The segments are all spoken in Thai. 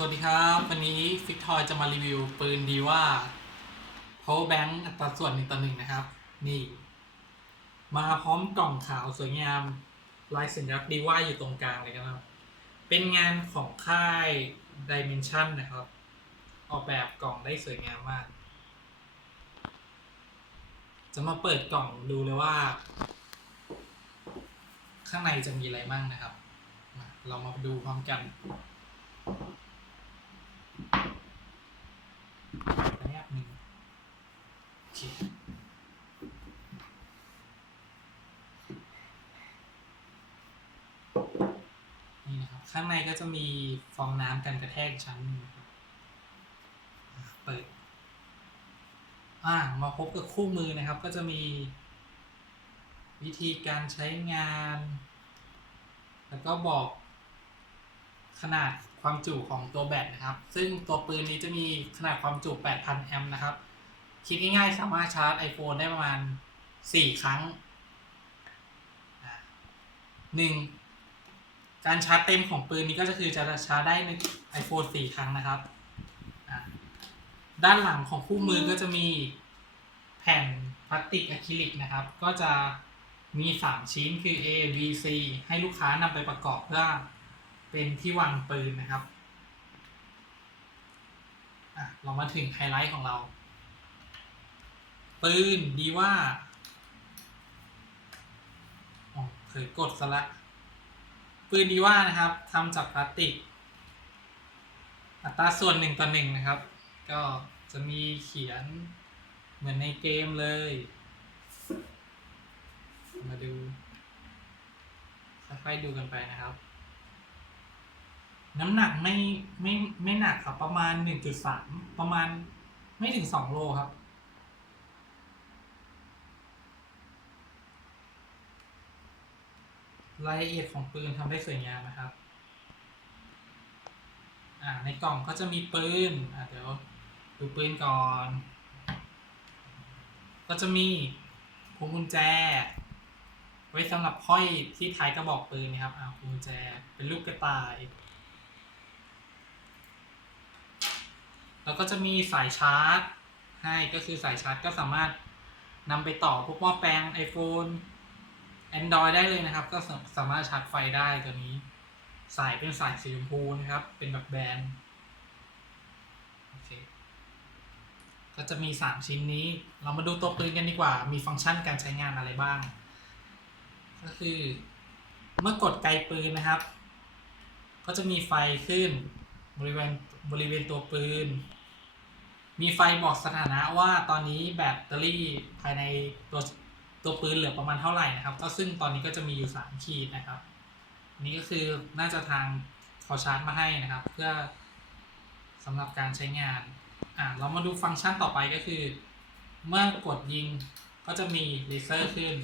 สวัสดีครับ วันนี้ฟิกทอยจะมารีวิวปืนดีว่า power bank อัตราส่วนหนึ่งต่อหนึ่งนะครับ นี่ มาพร้อมกล่องขาวสวยงาม ลายสัญลักษณ์ดีว่าอยู่ตรงกลางเลยนะครับ เป็นงานของค่าย Dimension นะครับ ออกแบบกล่องได้สวยงามมาก จะมาเปิดกล่องดูเลยว่า ข้างในจะมีอะไรบ้างนะครับ เรามาดูพร้อมกันแป๊บหนึ่งโอเค นี่นะครับ ข้างในก็จะมีฟองน้ำกันกระแทกชั้นนะครับเปิดอ่ามาพบกับคู่มือนะครับ ก็จะมีวิธีการใช้งาน แล้วก็บอกขนาดความจุของตัวแบตนะครับ ซึ่งตัวปืนนี้จะมีขนาดความจุ 8,000 แอมป์นะครับ คิดง่ายๆ สามารถชาร์จ iPhone ได้ประมาณ 4 ครั้งอะหนึ่ง การชาร์จเต็มของปืนนี้ก็จะคือจะชาร์จได้ใน iPhone 4 ครั้งนะครับ ด้านหลังของคู่มือก็จะมีแผ่นพลาสติกอะคริลิกนะครับ ก็จะมี 3 ชิ้นคือ A B C ให้ลูกค้านำไปประกอบเพื่อเป็นที่วางปืนนะครับอะเรามาถึงไฮไลท์ของเรา ปืนดีว่าเผยกดซะละ ปืนดีว่านะครับทำจากพลาสติก อัตราส่วนหนึ่งต่อหนึ่งนะครับ ก็จะมีเขียนเหมือนในเกมเลย มาดูค่อยๆดูกันไปนะครับ น้ำหนักไม่ไม่ไม่หนักครับประมาณหนึ่งจุดสามประมาณไม่ถึงสองโลครับ รายละเอียดของปืนทำได้สวยงามนะครับอ่าในกล่องก็จะมีปืนอ่าเดี๋ยวดูปืนก่อน ก็จะมีพวงกุญแจ ไว้สำหรับห้อยที่ท้ายกระบอกปืนนะครับอ่าพวงกุญแจเป็นรูปกระต่าย แล้วก็จะมีสายชาร์จให้ก็คือสายชาร์จก็สามารถนำไปต่อพวกหม้อแปลง iPhone Android ได้เลยนะครับ ก็สามารถชาร์จไฟได้ตัวนี้ สายเป็นสายสีชมพูนะครับ เป็นแบบแบนโอเคก็จะมี 3 ชิ้นนี้ เรามาดูตัวปืนกันดีกว่า มีฟังก์ชันการใช้งานอะไรบ้าง ก็คือ เมื่อกดไกลปืนนะครับ ก็จะมีไฟขึ้นบริเวณบริเวณตัวปืน มีไฟบอกสถานะว่าตอนนี้แบตเตอรี่ภายในตัว ตัวปืนเหลือประมาณเท่าไหร่นะครับ ก็ซึ่งตอนนี้ก็จะมีอยู่ 3 ขีดนะครับ นี่ก็คือน่าจะทางเขาชาร์จมาให้นะครับ เพื่อสำหรับการใช้งานอ่าเรามาดูฟังก์ชันต่อไปก็คือ เมื่อกดยิงก็จะมีเลเซอร์ขึ้น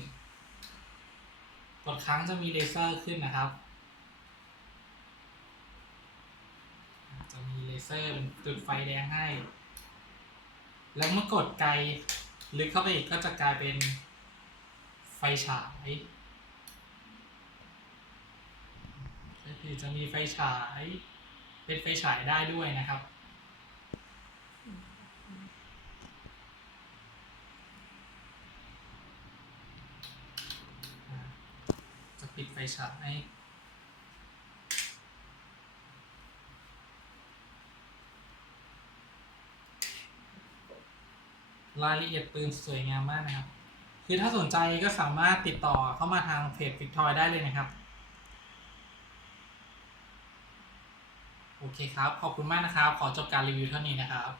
กดครั้งจะมีเลเซอร์ขึ้นนะครับ จะมีเลเซอร์จุดไฟแดงให้ แล้วเมื่อกดไกลลึกเข้าไปอีกก็จะกลายเป็น ฉายก็คือจะมีไฟฉาย เป็นไฟฉายได้ด้วยนะครับ จะปิดไฟฉายรายละเอียดปืนสวยงามมากนะครับ คือถ้าสนใจก็สามารถติดต่อเข้ามาทางเพจฟิกทอยได้เลยนะครับ โอเคครับ ขอบคุณมากนะครับ ขอจบการรีวิวเท่านี้นะครับ